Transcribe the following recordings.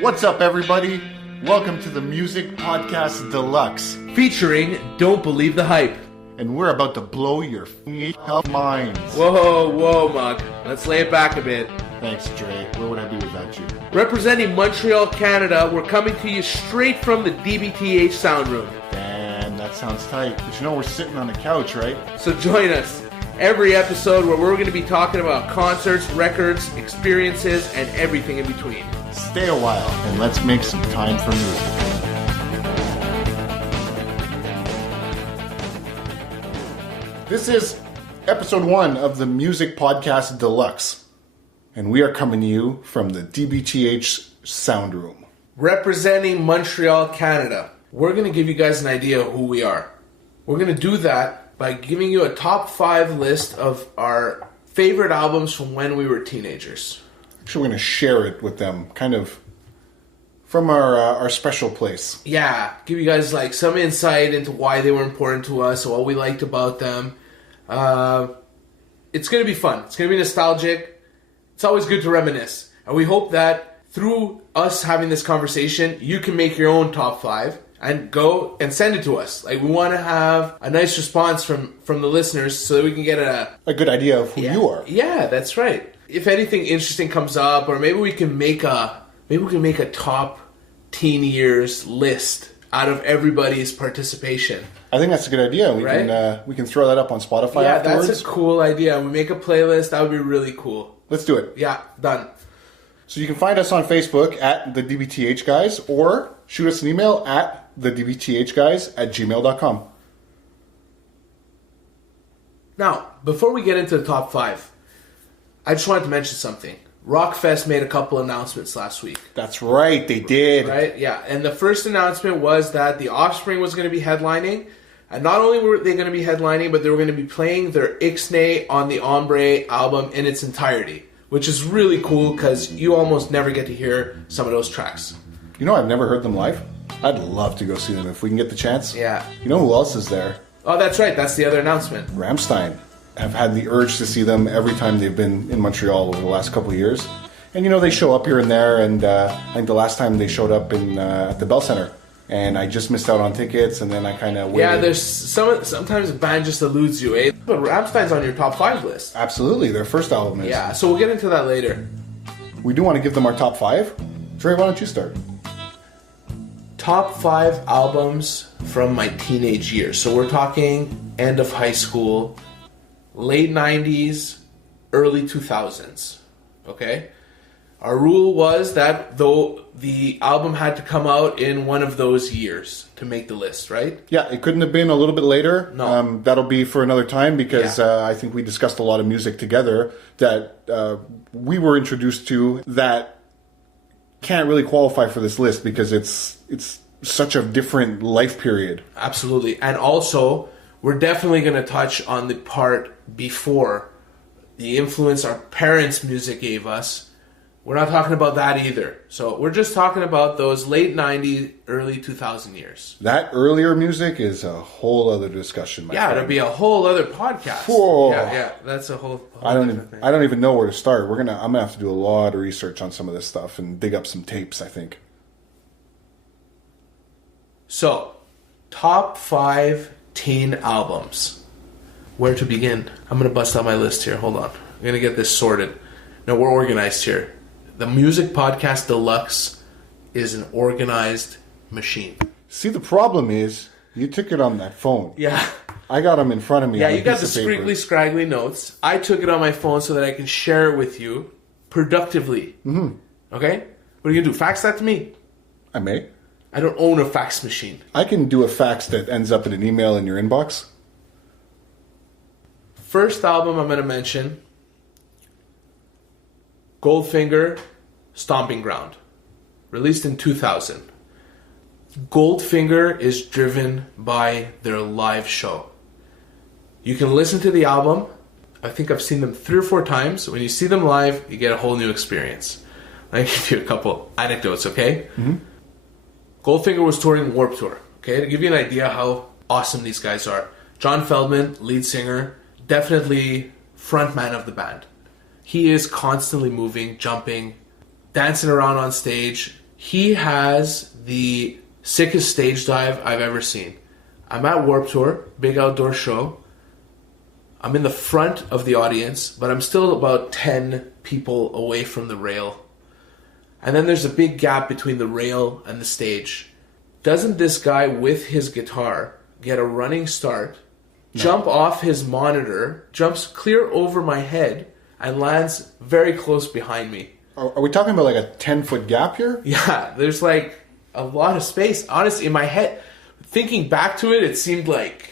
What's up, everybody? Welcome to the Music Podcast Deluxe. Featuring Don't Believe the Hype. And we're about to blow your minds. Whoa, Muk. Let's lay it back a bit. Thanks, Dre. Where would I be without you? Representing Montreal, Canada, we're coming to you straight from the DBTH sound room. Damn, that sounds tight. But you know we're sitting on the couch, right? So join us every episode where we're going to be talking about concerts, records, experiences, and everything in between. Stay a while and let's make some time for music. This is episode 1 of the Music Podcast Deluxe. And we are coming to you from the DBTH sound room. Representing Montreal, Canada. We're going to give you guys an idea of who we are. We're going to do that by giving you a top 5 list of our favorite albums from when we were teenagers. Actually, we're going to share it with them, kind of from our special place. Yeah, give you guys like some insight into why they were important to us, what we liked about them. It's going to be fun. It's going to be nostalgic. It's always good to reminisce. And we hope that through us having this conversation, you can make your own top 5 and go and send it to us. Like, we want to have a nice response from the listeners so that we can get a good idea of who you are. Yeah, that's right. If anything interesting comes up, or maybe we can make a top teen years list out of everybody's participation. I think that's a good idea. We can throw that up on Spotify afterwards. That's a cool idea. We make a playlist. That would be really cool. Let's do it. Yeah, done. So you can find us on Facebook at the DBTH Guys, or shoot us an email at thedbthguys@gmail.com. Now, before we get into the top 5, I just wanted to mention something. Rockfest made a couple announcements last week. That's right, they did. Right? Yeah. And the first announcement was that The Offspring was going to be headlining. And not only were they going to be headlining, but they were going to be playing their Ixnay on the Ombre album in its entirety, which is really cool because you almost never get to hear some of those tracks. You know, I've never heard them live. I'd love to go see them if we can get the chance. Yeah. You know who else is there? Oh, that's right. That's the other announcement. Rammstein. I've had the urge to see them every time they've been in Montreal over the last couple of years. And, you know, they show up here and there, and I think the last time they showed up at the Bell Center, and I just missed out on tickets, and then I kind of waited. Yeah, there's sometimes a band just eludes you, eh? But Rammstein's on your top 5 list. Absolutely, their first album is. Yeah, so we'll get into that later. We do want to give them our top 5. Dre, why don't you start? Top 5 albums from my teenage years. So we're talking end of high school, late 90s, early 2000s. Okay? Our rule was that though the album had to come out in one of those years to make the list, right? Yeah, it couldn't have been a little bit later. No. That'll be for another time because I think we discussed a lot of music together that we were introduced to that can't really qualify for this list because it's such a different life period. Absolutely. And also, we're definitely going to touch on the part before the influence our parents' music gave us. We're not talking about that either. So we're just talking about those late 90s, early 2000 years. That earlier music is a whole other discussion, my friend. It'll be a whole other podcast. Whoa. Yeah, that's a whole I don't even know where to start. I'm gonna have to do a lot of research on some of this stuff and dig up some tapes, I think. So, top 5 teen albums. Where to begin? I'm going to bust out my list here. Hold on. I'm going to get this sorted. No, we're organized here. The Music Podcast Deluxe is an organized machine. See, the problem is, you took it on that phone. Yeah. I got them in front of me. Yeah, you got the scriggly, scraggly notes. I took it on my phone so that I can share it with you productively. Mm-hmm. Okay? What are you going to do? Fax that to me? I may. I don't own a fax machine. I can do a fax that ends up in an email in your inbox. First album I'm going to mention, Goldfinger, Stomping Ground, released in 2000. Goldfinger is driven by their live show. You can listen to the album. I think I've seen them 3 or 4 times. When you see them live, you get a whole new experience. I'll give you a couple anecdotes, okay? Mm-hmm. Goldfinger was touring Warped Tour, okay? To give you an idea how awesome these guys are. John Feldman, lead singer, definitely frontman of the band. He is constantly moving, jumping, dancing around on stage. He has the sickest stage dive I've ever seen. I'm at Warped Tour, big outdoor show. I'm in the front of the audience, but I'm still about 10 people away from the rail. And then there's a big gap between the rail and the stage. Doesn't this guy with his guitar get a running start, jump off his monitor, jumps clear over my head, and lands very close behind me? Are we talking about like a 10-foot gap here? Yeah, there's like a lot of space. Honestly, in my head, thinking back to it, it seemed like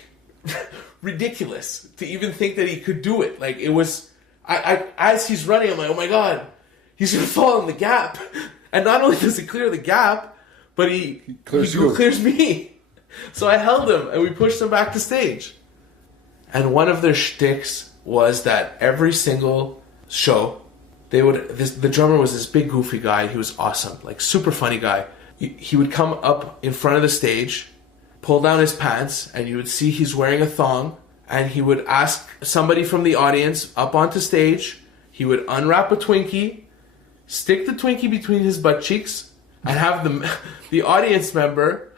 ridiculous to even think that he could do it. Like, it was, I as he's running, I'm like, oh my God, he's going to fall in the gap. And not only does he clear the gap, but he clears me. So I held him, and we pushed him back to stage. And one of their shticks was that every single show, the drummer was this big goofy guy. He was awesome, like super funny guy. He would come up in front of the stage, pull down his pants, and you would see he's wearing a thong, and he would ask somebody from the audience up onto stage. He would unwrap a Twinkie, stick the Twinkie between his butt cheeks, and have the audience member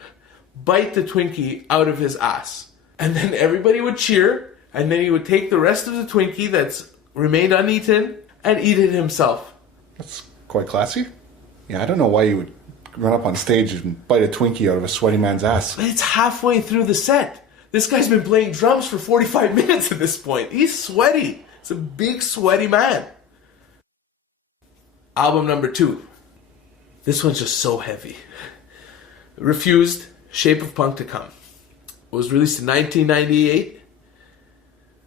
bite the Twinkie out of his ass. And then everybody would cheer, and then he would take the rest of the Twinkie that's remained uneaten and eat it himself. That's quite classy. Yeah, I don't know why you would run up on stage and bite a Twinkie out of a sweaty man's ass. But it's halfway through the set. This guy's been playing drums for 45 minutes at this point. He's sweaty. He's a big, sweaty man. Album number 2. This one's just so heavy. Refused, Shape of Punk to Come. It was released in 1998.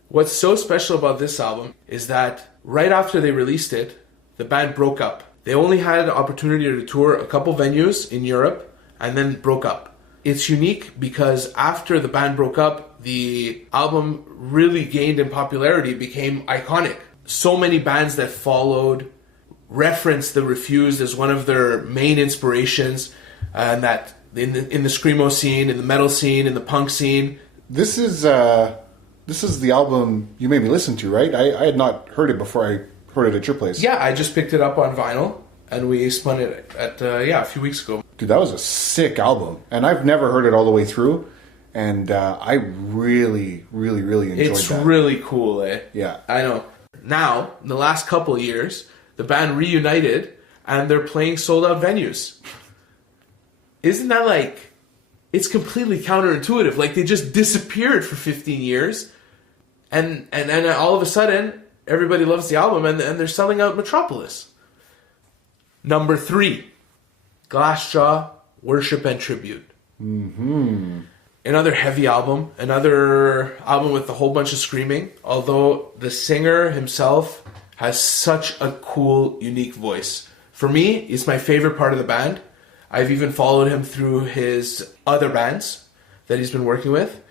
What's so special about this album is that right after they released it, the band broke up. They only had an opportunity to tour a couple venues in Europe and then broke up. It's unique because after the band broke up, the album really gained in popularity, became iconic. So many bands that followed referenced the Refused as one of their main inspirations, and that in the screamo scene, in the metal scene, in the punk scene. This is the album you made me listen to, right? I had not heard it before I heard it at your place. Yeah, I just picked it up on vinyl, and we spun it at a few weeks ago. Dude, that was a sick album, and I've never heard it all the way through, and I really, really, really enjoyed it. It's really cool, eh? Yeah. I know. Now, in the last couple of years, the band reunited, and they're playing sold-out venues. Isn't that like... It's completely counterintuitive. Like, they just disappeared for 15 years, and all of a sudden, everybody loves the album, and they're selling out Metropolis. Number 3, Glassjaw, Worship and Tribute. Mm-hmm. Another heavy album, another album with a whole bunch of screaming, although the singer himself has such a cool, unique voice. For me, he's my favorite part of the band. I've even followed him through his other bands that he's been working with.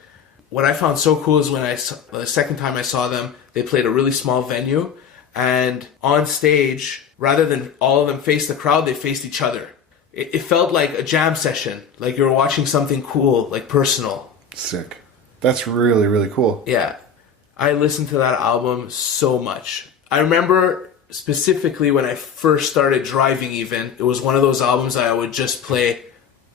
What I found so cool is when the second time I saw them, they played a really small venue, and on stage, rather than all of them face the crowd, they faced each other. It felt like a jam session, like you were watching something cool, like personal. Sick. That's really, really cool. Yeah. I listened to that album so much. I remember specifically when I first started driving even, it was one of those albums that I would just play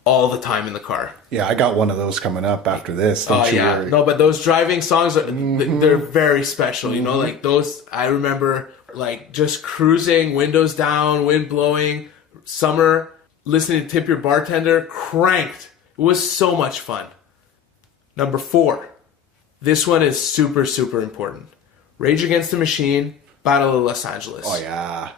all the time in the car. Yeah, I got one of those coming up after this. Oh, yeah. No, but those driving songs, they're very special, you know? Like, those, I remember, like, just cruising, windows down, wind blowing, summer, listening to Tip Your Bartender, cranked. It was so much fun. Number 4. This one is super, super important. Rage Against the Machine, Battle of Los Angeles. Oh, yeah.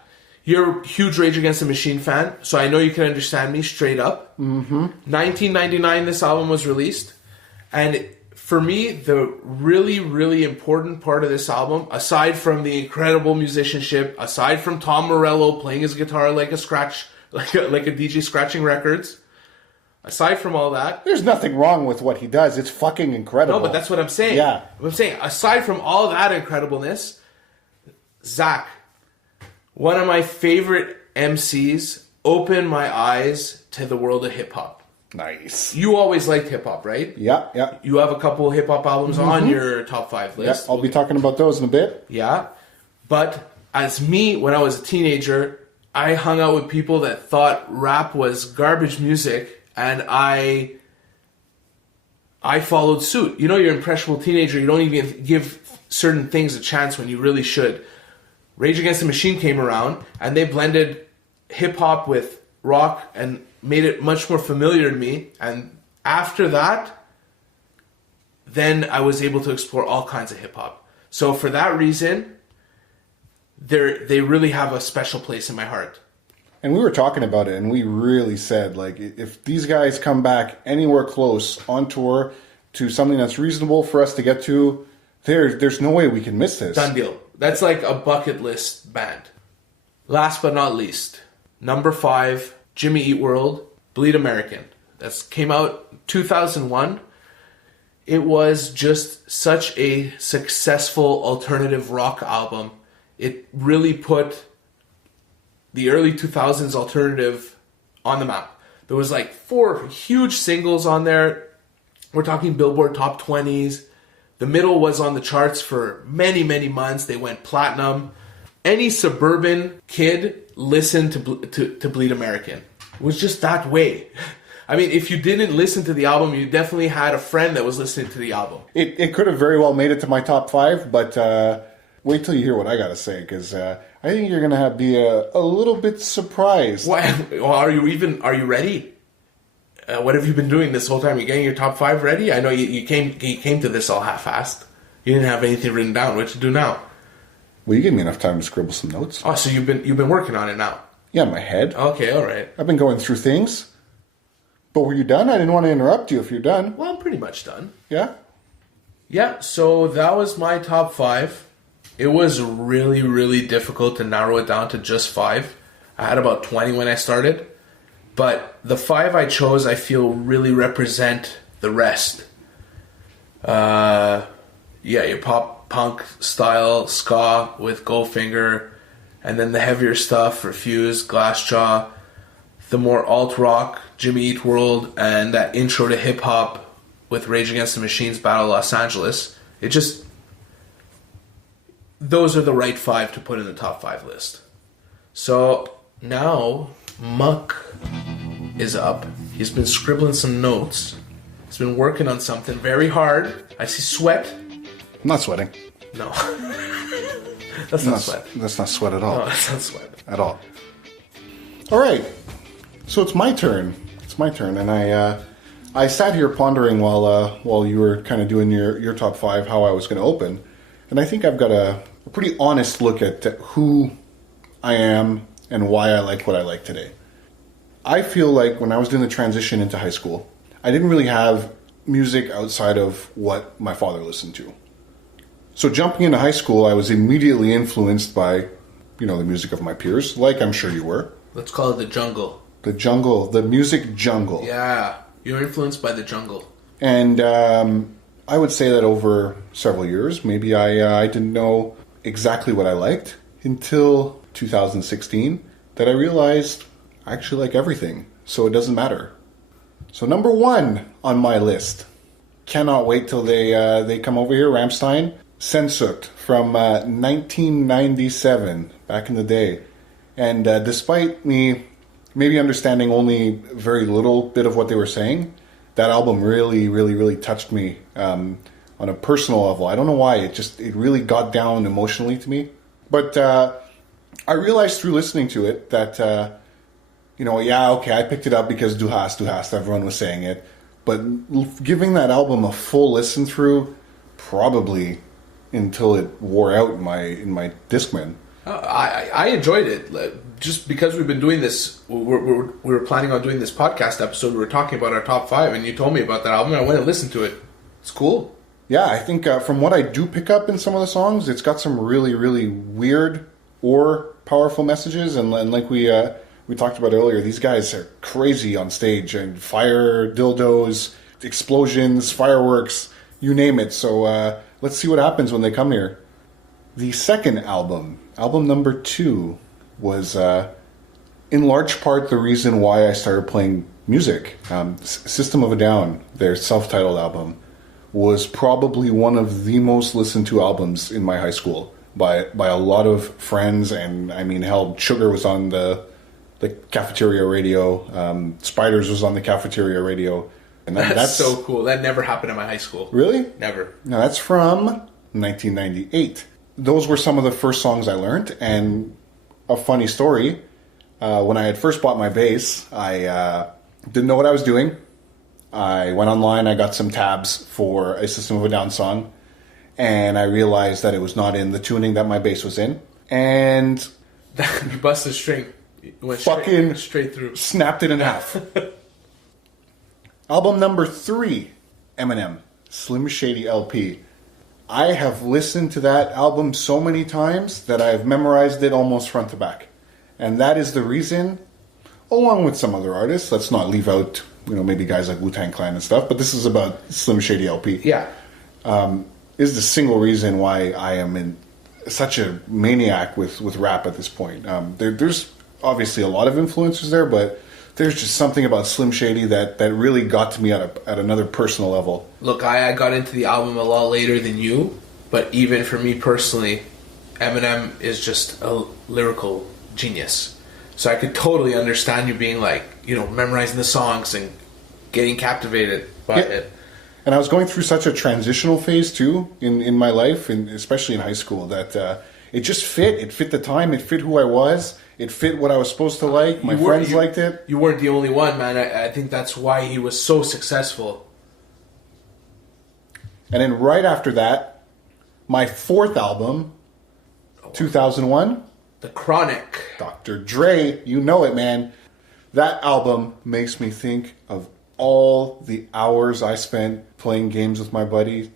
You're a huge Rage Against the Machine fan, so I know you can understand me straight up. Mm-hmm. 1999, this album was released. And for me, the really, really important part of this album, aside from the incredible musicianship, aside from Tom Morello playing his guitar like a DJ scratching records, aside from all that... There's nothing wrong with what he does. It's fucking incredible. No, but that's what I'm saying. Yeah. I'm saying, aside from all that incredibleness, Zach, one of my favorite MCs, opened my eyes to the world of hip-hop. Nice. You always liked hip-hop, right? Yeah, yeah. You have a couple hip-hop albums on your top 5 list. Yeah, I'll be talking about those in a bit. Yeah. But as me, when I was a teenager, I hung out with people that thought rap was garbage music, and I followed suit. You know, you're an impressionable teenager. You don't even give certain things a chance when you really should. Rage Against the Machine came around, and they blended hip-hop with rock and made it much more familiar to me. And after that, then I was able to explore all kinds of hip-hop. So for that reason, they really have a special place in my heart. And we were talking about it, and we really said, like, if these guys come back anywhere close on tour to something that's reasonable for us to get to, there's no way we can miss this. Done deal. That's like a bucket list band. Last but not least, number 5, Jimmy Eat World, Bleed American. That came out 2001. It was just such a successful alternative rock album. It really put the early 2000s alternative on the map. There was like 4 huge singles on there. We're talking Billboard top 20s. The middle was on the charts for many, many months. They went platinum. Any suburban kid listened to Bleed American. It was just that way. I mean, if you didn't listen to the album, you definitely had a friend that was listening to the album. It could have very well made it to my top 5, but wait till you hear what I got to say, because I think you're going to be a little bit surprised. Why? Well, are you ready? What have you been doing this whole time? You getting your top 5 ready? I know you came to this all half-assed. You didn't have anything written down. What you do now? Well, you gave me enough time to scribble some notes. Oh, so you've been working on it now? Yeah, in my head. Okay, all right. I've been going through things. But were you done? I didn't want to interrupt you if you're done. Well, I'm pretty much done. Yeah? Yeah, so that was my top 5. It was really, really difficult to narrow it down to just 5. I had about 20 when I started. But the 5 I chose, I feel, really represent the rest. Your pop punk style, ska with Goldfinger, and then the heavier stuff, Refuse, Glassjaw, the more alt rock, Jimmy Eat World, and that intro to hip hop with Rage Against the Machine's Battle Los Angeles. Those are the right 5 to put in the top 5 list. So now Muk is up. He's been scribbling some notes. He's been working on something very hard. I see sweat. I'm not sweating. No. That's not sweat. That's not sweat at all. No, that's not sweat. At all. All right. So it's my turn. And I sat here pondering while you were kind of doing your top 5 how I was going to open. And I think I've got a pretty honest look at who I am and why I like what I like today. I feel like when I was doing the transition into high school, I didn't really have music outside of what my father listened to. So jumping into high school, I was immediately influenced by, the music of my peers, like I'm sure you were. Let's call it the jungle. The jungle, the music jungle. Yeah, you're influenced by the jungle. And I would say that over several years, maybe I didn't know exactly what I liked until 2016, that I realized I actually like everything, so it doesn't matter. So number 1 on my list, cannot wait till they come over here, Rammstein, Sehnsucht from 1997, back in the day. And despite me maybe understanding only very little bit of what they were saying, that album really, really, really touched me on a personal level. I don't know why, it really got down emotionally to me. But I realized through listening to it that, I picked it up because Du hast, everyone was saying it. But giving that album a full listen through, probably until it wore out in my Discman. I enjoyed it. Just because we've been doing this, we were planning on doing this podcast episode. We were talking about our top 5, and you told me about that album. And I went and listened to it. It's cool. Yeah, I think from what I do pick up in some of the songs, it's got some really, really weird or powerful messages. And like we talked about earlier, these guys are crazy on stage, and fire, dildos, explosions, fireworks, you name it. So let's see what happens when they come here. The second album number 2, was in large part the reason why I started playing music. System of a Down, their self-titled album, was probably one of the most listened to albums in my high school. by a lot of friends, and I mean, hell, Sugar was on the cafeteria radio. Spiders was on the cafeteria radio. And that's so cool. That never happened in my high school. Really? Never. No, that's from 1998. Those were some of the first songs I learned. And a funny story, when I had first bought my bass, I didn't know what I was doing. I went online, I got some tabs for a System of a Down song, and I realized that it was not in the tuning that my bass was in. And you busted a string. It went straight through. Snapped it in half. Album number 3, Eminem, Slim Shady LP. I have listened to that album so many times that I've memorized it almost front to back. And that is the reason, along with some other artists, let's not leave out, maybe guys like Wu-Tang Clan and stuff, but this is about Slim Shady LP. Yeah. Is the single reason why I am in such a maniac with rap at this point. There's obviously a lot of influencers there, but there's just something about Slim Shady that really got to me at another personal level. Look, I got into the album a lot later than you, but even for me personally, Eminem is just a lyrical genius. So I could totally understand you being like, memorizing the songs and getting captivated by it. And I was going through such a transitional phase too in my life, and especially in high school, that it just fit. It fit the time. It fit who I was. It fit what I was supposed to like. My friends liked it. You weren't the only one, man. I think that's why he was so successful. And then right after that, my 4th album, 2001. The Chronic. Dr. Dre, you know it, man. That album makes me think of all the hours I spent playing games with my buddy.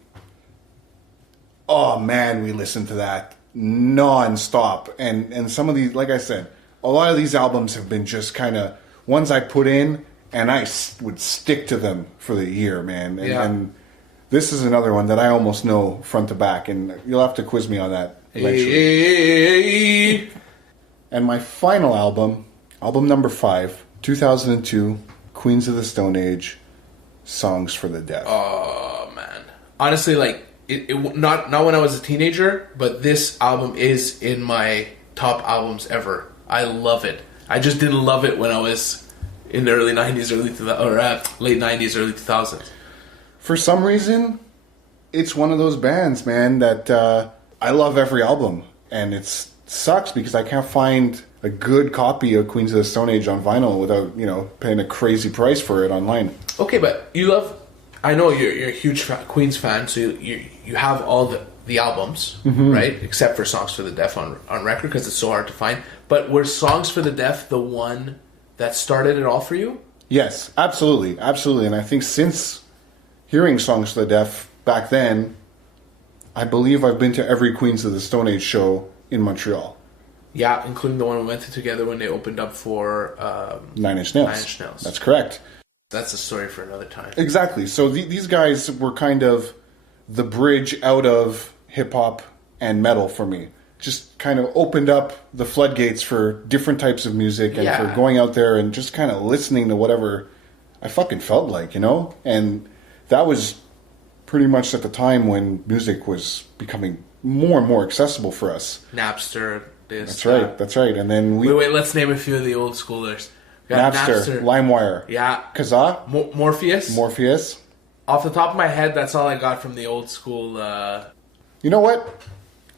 Oh, man, we listened to that non-stop. And some of these, like I said, a lot of these albums have been just kind of ones I put in and I would stick to them for the year, man. And this is another one that I almost know front to back, and you'll have to quiz me on that eventually. Hey. And my final album number 5, 2002, Queens of the Stone Age, Songs for the Deaf. Oh, man. Honestly, like, not when I was a teenager, but this album is in my top albums ever. I love it. I just didn't love it when I was in the early 90s, late 90s, early 2000s. For some reason, it's one of those bands, man, that I love every album. And it sucks because I can't find a good copy of Queens of the Stone Age on vinyl without, paying a crazy price for it online. Okay, but you love... I know you're a huge Queens fan, so you have all the albums, right? Except for Songs for the Deaf on record, because it's so hard to find. But were Songs for the Deaf the one that started it all for you? Yes, absolutely. Absolutely. And I think since hearing Songs for the Deaf back then, I believe I've been to every Queens of the Stone Age show in Montreal. Yeah, including the one we went to together when they opened up for... Nine Inch Nails. That's correct. That's a story for another time. Exactly. So these guys were kind of the bridge out of hip-hop and metal for me. Just kind of opened up the floodgates for different types of music and for going out there and just kind of listening to whatever I fucking felt like, And that was pretty much at the time when music was becoming more and more accessible for us. Napster. That's right. And then Wait, let's name a few of the old schoolers. Napster, LimeWire. Yeah. Kazaa. Morpheus. Off the top of my head, that's all I got from the old school. You know what?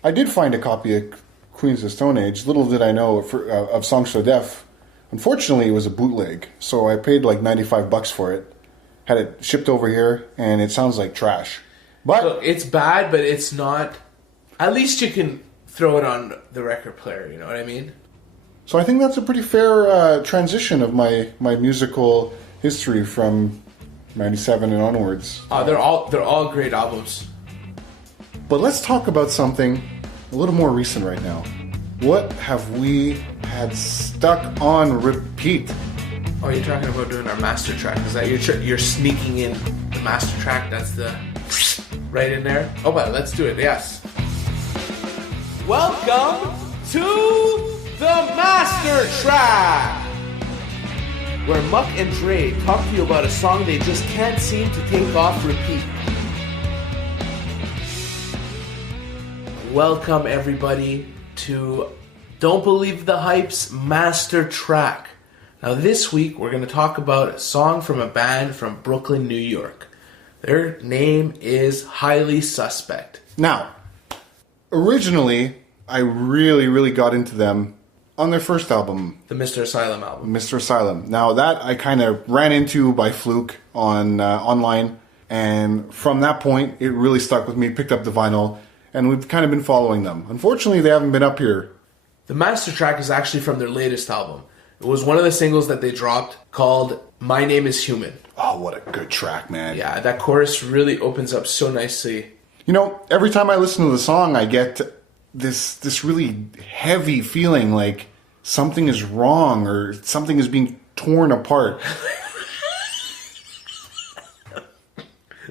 I did find a copy of Queens of Stone Age. Little did I know of Songs for the Deaf. Unfortunately, it was a bootleg, so I paid like $95 for it. Had it shipped over here, and it sounds like trash. But look, it's bad, but it's not. At least you can throw it on the record player. You know what I mean? So I think that's a pretty fair transition of my musical history from '97 and onwards. They're all great albums. But let's talk about something a little more recent right now. What have we had stuck on repeat? Oh, you're talking about doing our master track. Is that you're sneaking in the master track? That's the right in there. Oh, but let's do it. Yes. Welcome to the Master Track, where Muk and Dre talk to you about a song they just can't seem to take off repeat. welcome everybody to Don't Believe the Hype's Master Track. Now this week we're going to talk about a song from a band from Brooklyn, New York. Their name is Highly Suspect. Now, originally, I really got into them on their first album. The Mr. Asylum album. Mr. Asylum. Now that I kind of ran into by fluke on online, and from that point, it really stuck with me, picked up the vinyl, and we've kind of been following them. Unfortunately, they haven't been up here. The Master Track is actually from their latest album. It was one of the singles that they dropped called My Name is Human. Oh, what a good track, man. Yeah, that chorus really opens up so nicely. You know, every time I listen to the song, I get this really heavy feeling like something is wrong or something is being torn apart.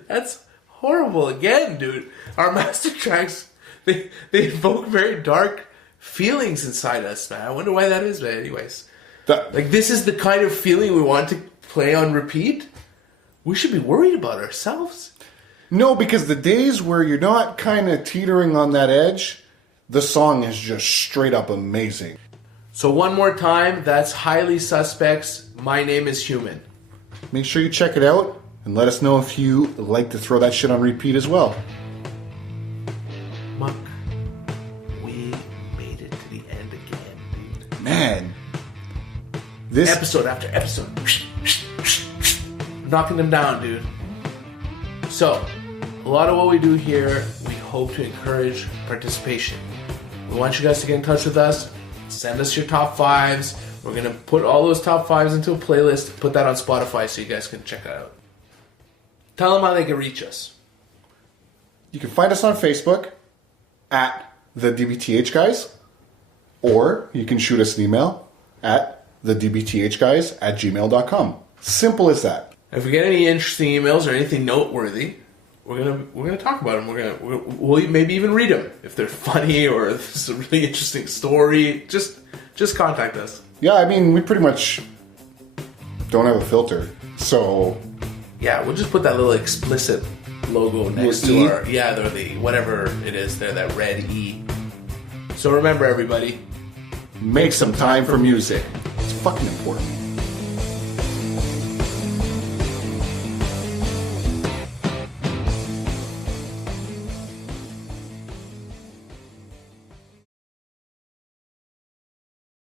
That's horrible again, dude. Our master tracks, they evoke very dark feelings inside us, man. I wonder why that is, man. Anyways. Like, this is the kind of feeling we want to play on repeat? We should be worried about ourselves. No, because the days where you're not kind of teetering on that edge, the song is just straight up amazing. So one more time, that's Highly Suspect's My Name is Human. Make sure you check it out and let us know if you like to throw that shit on repeat as well. Muk, we made it to the end again, dude. Man. This episode after episode. Knocking them down, dude. So, a lot of what we do here, we hope to encourage participation. We want you guys to get in touch with us. Send us your top fives. We're going to put all those top fives into a playlist, put that on Spotify so you guys can check it out. Tell them how they can reach us. You can find us on Facebook at the DBTH Guys, or you can shoot us an email at thedbthguys@gmail.com. Simple as that. If we get any interesting emails or anything noteworthy, we're gonna talk about them. We'll maybe even read them if they're funny or if it's a really interesting story. Just contact us. Yeah, I mean, we pretty much don't have a filter, so yeah, we'll just put that little explicit logo next to our the whatever it is there, that red E. So remember, everybody, make some time for music. It's fucking important.